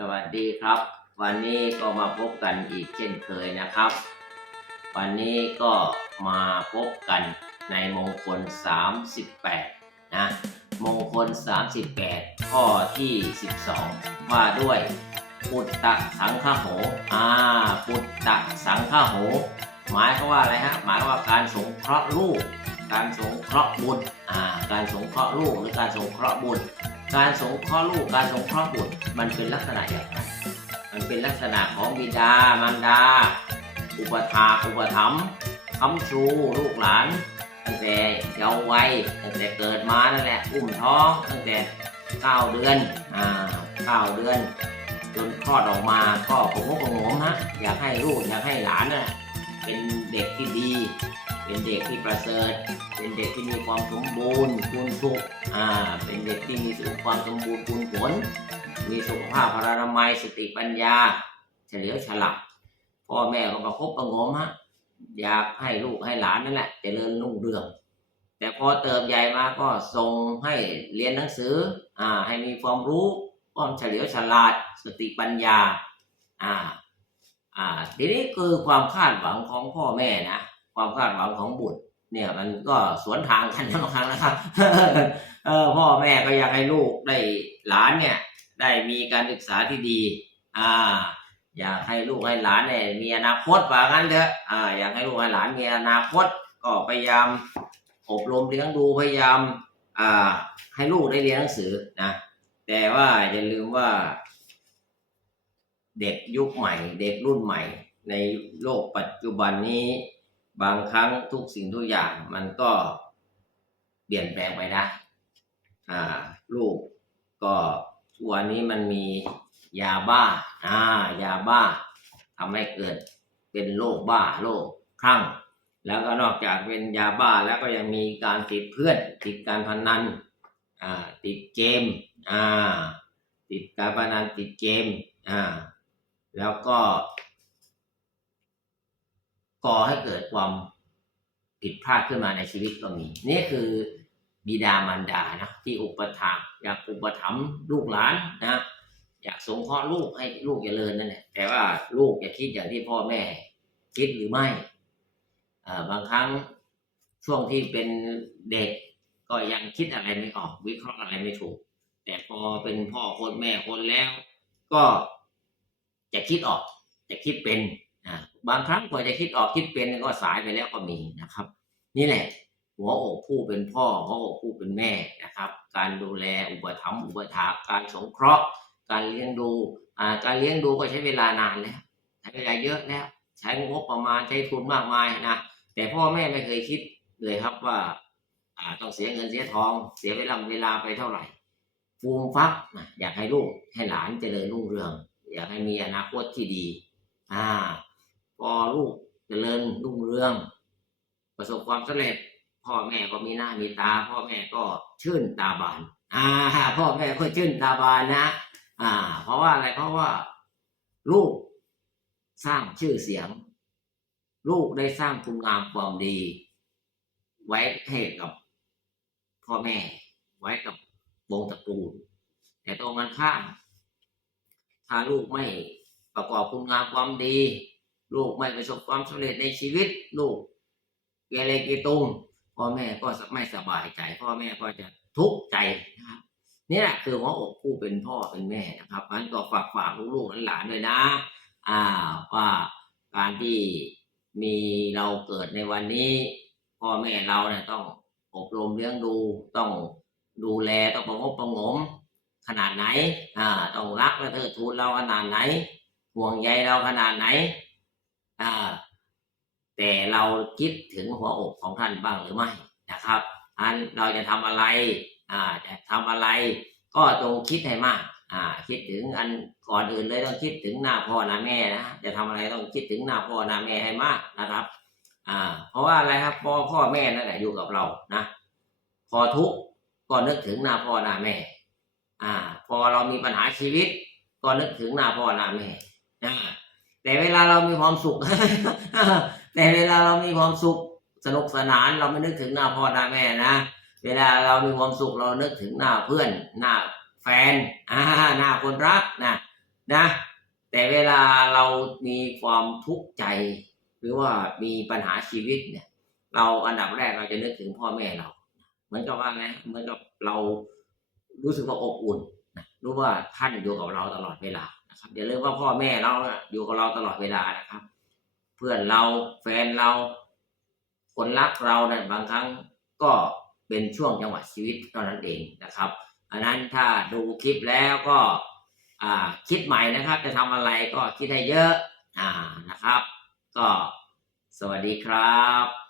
สวัสดีครับ วันนี้ก็มาพบกันอีกเช่นเคยนะครับ วันนี้ก็มาพบกันในมงคล 38 นะ มงคล 38 ข้อที่ 12 ว่าด้วยปุตตะสังฆโหอ่าปุตตะสังฆโห หมายก็ว่าอะไรฮะ หมายว่าการสงเคราะห์ลูก การสงเคราะห์บุตรอ่าการสงเคราะห์ลูกหรือการสงเคราะห์บุตร การสงเคราะห์ลูกการสงเคราะห์บุตรมันเป็นลักษณะอย่างไรมันเป็นลักษณะของบิดามารดา อุปถาอุปถัมภ์คำชูลูกหลานตั้งแต่เยาว์วัยตั้งแต่เกิดมานั่นแหละอุ้มท้องตั้งแต่9เดือนอ่า9เดือน จนคลอดออกมาก็ผมก็ผมผมฮะอยากให้ลูกอยากให้หลานน่ะเป็นเด็กที่ดี เป็นเด็กที่ประเสริฐ เป็นเด็กที่มีความสมบูรณ์คุณสุขอ่าเป็นเด็กที่มีสุขความสมบูรณ์คุณผล มีสุขภาพพลานามัยสติปัญญา เฉลียวฉลาดพ่อแม่ก็ประคบประงมฮะอยากให้ลูกให้หลานนั่นแหละเจริญรุ่งเรือง แต่พอเติบใหญ่มาก็ส่งให้เรียนหนังสืออ่าให้มีความรู้ความเฉลียวฉลาดสติปัญญาอ่าอ่าทีนี้คือความคาดหวังของพ่อแม่นะ ความคาดหวังของบุตร เนี่ยมันก็สวนทางกันทั้งครั้งนะครับเออพ่อแม่ก็อยากให้ลูกได้หลานเนี่ย ได้มีการศึกษาที่ดี อ่า อยากให้ลูกให้หลานเนี่ยมีอนาคตว่างั้นเถอะอ่า อยากให้ลูกให้หลานมีอนาคต ก็พยายามอบรมเลี้ยงดูพยายาม อ่า ให้ลูกได้เรียนหนังสือนะแต่ว่าอย่าลืมว่าเด็กยุคใหม่ เด็กรุ่นใหม่ ในโลกปัจจุบันนี้ บางครั้งทุกสิ่งทุกอย่างมันก็เปลี่ยนแปลงไปได้อ่า ลูกก็ทุกวันนี้มันมียาบ้า อ่า ยาบ้าทำให้เกิดเป็นโรคบ้าโรคคลั่ง แล้วก็นอกจากเป็นยาบ้าแล้วก็ยังมีการติดเพื่อน ติดการพนัน อ่า ติดเกม อ่า ติดการพนันติดเกม อ่า แล้วก็ ก่อให้เกิดความผิดพลาดขึ้นมาในชีวิตก็มี นี่คือบิดามารดานะที่อุปถัมภ์อยากอุปถัมภ์ลูกหลานนะอยากสงเคราะห์ลูกให้ลูกเจริญนั่นแหละแต่ว่าลูกจะคิดอย่างที่พ่อแม่ คิดหรือไม่บางครั้งช่วงที่เป็นเด็กก็ยังคิดอะไรไม่ออก วิเคราะห์อะไรไม่ถูก แต่พอเป็นพ่อคนแม่คนแล้ว ก็จะคิดออกจะคิดเป็น บางครั้งกว่าจะคิดออกคิดเป็นก็สายไปแล้วก็มีนะครับ นี่แหละ หัวอกผู้เป็นพ่อหัวอกผู้เป็นแม่นะครับ การดูแลอุปถัมภ์อุปถากการสงเคราะห์ การเลี้ยงดูอ่าการเลี้ยงดูก็ใช้เวลานานแล้วใช้เวลาเยอะแล้วใช้งบประมาณใช้ทุนมากมายนะแต่พ่อแม่ไม่เคยคิดเลยครับว่าอ่าต้องเสียเงินเสียทอง เสียเวลาเวลาไปเท่าไหร่ฟูมฟักอยากให้ลูกให้หลานเจริญรุ่งเรือง อยากให้มีอนาคตที่ดี อ่า พอลูกเจริญรุ่งเรือง ประสบความสำเร็จ พ่อแม่ก็มีหน้ามีตา พ่อแม่ก็ชื่นตาบาน อ่า พ่อแม่ก็ชื่นตาบานนะ อ่า เพราะว่าอะไรเพราะว่า ลูกสร้างชื่อเสียง ลูกได้สร้างคุณงามความดี ไว้ให้กับ พ่อแม่ ไว้กับวงตระกูล แต่ตรงกันข้ามถ้าลูกไม่ประกอบคุณงามความดี ลูกไม่ประสบความสำเร็จในชีวิต ลูกเกเรเกตุงพ่อแม่ก็ไม่สบายใจ พ่อแม่ก็จะทุกข์ใจนะครับนี่แหละคือหัวอกผู้เป็นพ่อเป็นแม่นะครับนั้นก็ฝากฝากลูกๆหลานด้วยนะ อ่าว่าการที่มีเราเกิดในวันนี้ พ่อแม่เราเนี่ยต้องอบรมเลี้ยงดูต้องดูแลต้องประงบประงมขนาดไหน อ่า ต้องรักและเทิดทูนเราขนาดไหน ห่วงใยเราขนาดไหน แต่เราคิดถึงหัวอกของท่านบ้างหรือไม่นะครับ อันเราจะทำอะไรอ่าจะทำอะไร ก็จงคิดให้มากอ่าคิดถึงอันก่อนอื่นเลยต้องคิดถึงหน้าพ่อหน้าแม่นะจะทำอะไรต้องคิดถึงหน้าพ่อหน้าแม่ให้มากนะครับอ่าเพราะว่าอะไรครับพ่อพ่อแม่นั่นแหละอยู่กับเรานะพอทุกข์ก็นึกถึงหน้าพ่อหน้าแม่อ่า พอเรามีปัญหาชีวิต ก็นึกถึงหน้าพ่อหน้าแม่อ่า แต่เวลาเรามีความสุข แต่เวลาเรามีความสุขสนุกสนานเราไม่นึกถึงหน้าพ่อหน้าแม่นะ เวลาเรามีความสุขเรานึกถึงหน้าเพื่อน หน้าแฟนอ่าหน้าคนรักนะนะ แต่เวลาเรามีความทุกข์ใจ หรือว่ามีปัญหาชีวิตเนี่ย เราอันดับแรกเราจะนึกถึงพ่อแม่เราเหมือนกับว่าไงเหมือนกับเรารู้สึกว่าอบอุ่นรู้ว่าท่านอยู่กับเราตลอดเวลา นะครับอย่าลืมว่าพ่อแม่เรานะอยู่กับเราตลอดเวลานะครับ เพื่อนเราแฟนเรา คนรักเราเนี่ยบางครั้งก็เป็นช่วงจังหวะชีวิตเท่านั้นเองนะครับอันนั้นถ้าดูคลิปแล้วก็อ่าคิดใหม่นะครับ จะทำอะไรก็คิดให้เยอะอ่านะครับ ก็สวัสดีครับ